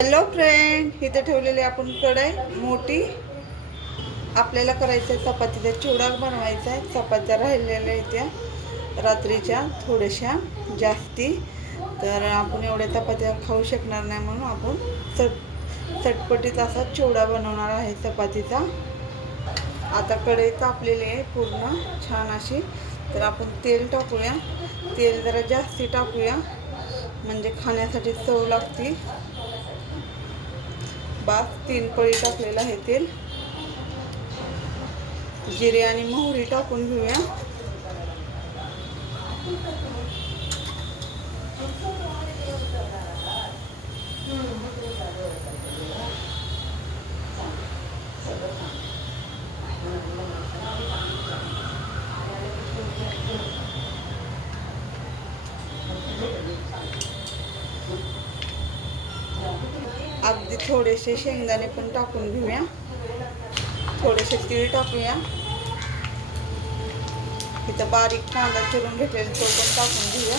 Hello friend, इथे ठेवलेली आपण कढई मोठी. आपल्याला करायचं आहे चपातीचा चिवडा बनवायचा आहे. चपात्या राहिलेल्या त्या रात्रीच्या थोड्याशा जास्ती, तर आपण एवढ्या चपात्या खाऊ शकणार नाही, म्हणून आपण चटपटीत असा चिवडा बनवणार आहे चपातीचा. आता कढई तापलेली आहे पूर्ण छान अशी, तर आपण तेल टाकूया. तेल जरा जास्ती टाकूया म्हणजे खाण्यासाठी चव लागते. बास 3 पळी टाकलेलं आहे तेल. जिरे आणि मोहरी टाकून घेऊया. अगदी थोडेसे शेंगदाणे पण टाकून घेऊया. थोडेसे तीळ टाकूया. इथं बारीक कांदा चिरून घेतलेला तो पण टाकून घेऊया.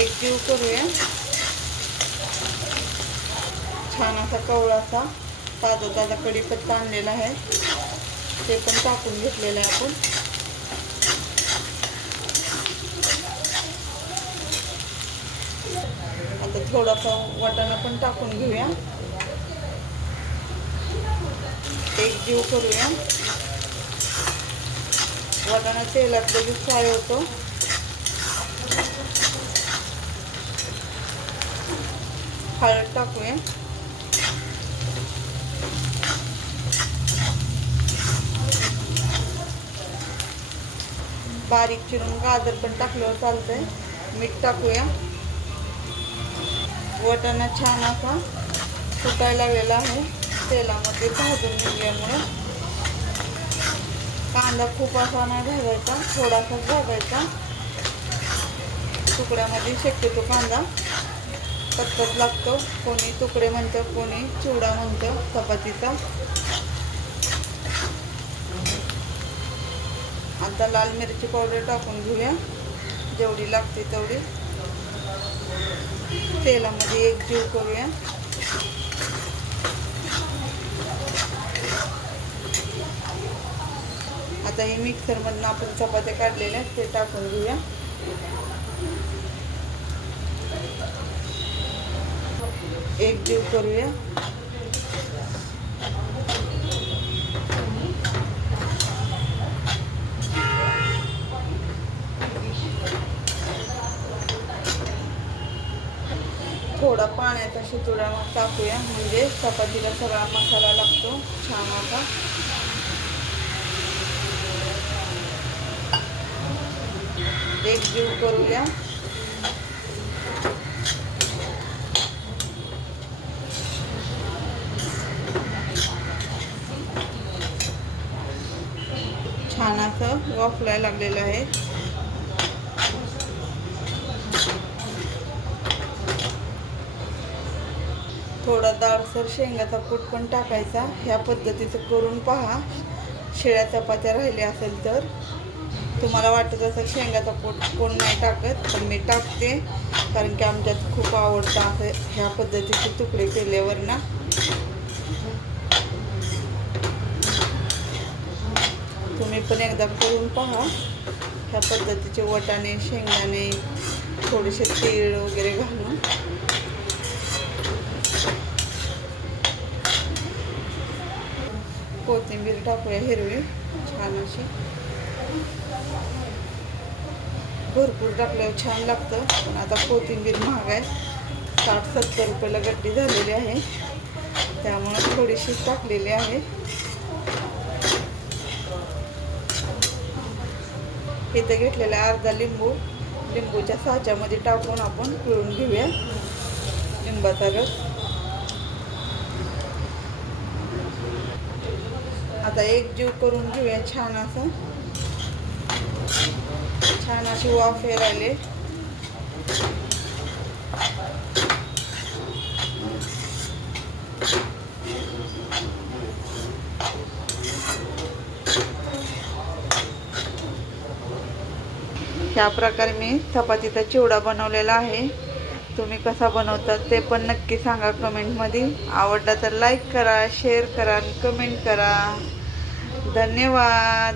एक जीव करूया. छान असा कवळासा ताजा कढीपत्ता आणलेला आहे, ते पण टाकून घेतलेलं आहे आपण. आता थोडासा वाटाणा पण टाकून घेऊया. एक जीव करूया. वाटाणा तेलात लगेच फ्राय होतो. हळद टाकूया. बारीक चिरून गाजर पण टाकल्यावर चालतंय. मीठ टाकूया. वाटाणा छान असा फुटायला लागलेला आहे तेलामध्ये भाजून घेतल्यामुळे. कांदा खूप असा नाही भाजायचा, थोडासाच भाजायचा. तुकड्यामध्ये शक्यतो कांदा कच्चाच लागतो. कोणी तुकडे म्हणतं, कोणी चिवडा म्हणतं चपातीचा. आता लाल मिरची पावडर टाकून घेऊया, जेवढी लागते तेवढी. तेलामध्ये एक जीव करूया. आता हे मिक्सरमधून आपण चपात्या काढलेल्या ते टाकून घेऊया. एक जीव करूया. थोडा पाण्याचा शितोडा टाकूया, म्हणजे चपातीला सगळा मसाला लागतो छान असा. एक जीव करूया. छान असं वाफलायला लागलेलं आहे. थोडा दाळसर शेंगाचा कूट पण टाकायचा. ह्या पद्धतीचं करून पहा. शिळ्या चपात्या राहिल्या असेल तर. तुम्हाला वाटत असेल शेंगाचा कूट कोण नाही टाकत, पण मी टाकते, कारण की आमच्यात खूप आवडतं असं ह्या पद्धतीचे तुकडे केल्यावर ना. तुम्ही पण एकदा करून पहा. ह्या पद्धतीचे वाटाणे, शेंगदाणे, थोडेसे तीळ वगैरे घालून. कोथिंबीर टाकूया हिरवी छान अशी. भरपूर टाकल्यावर छान लागतं, पण आता कोथिंबीर महाग आहे. 60-70 रुपयाला गड्डी झालेली आहे, त्यामुळे थोडीशी टाकलेली आहे. इथे घेतलेला अर्धा लिंबू, लिंबूच्या साच्यामध्ये टाकून आपण पिळून घेऊया लिंबाचा रस. आता एक जीव करून घेऊया छान असं. छान अशी वाफ राहिले. ह्या प्रकारे मी चपातीचा चिवडा बनवलेला आहे. तुम्ही कसा बनवतात ते पण नक्की सांगा कमेंटमध्ये. आवडला तर लाईक करा, शेअर करा आणि कमेंट करा. धन्यवाद.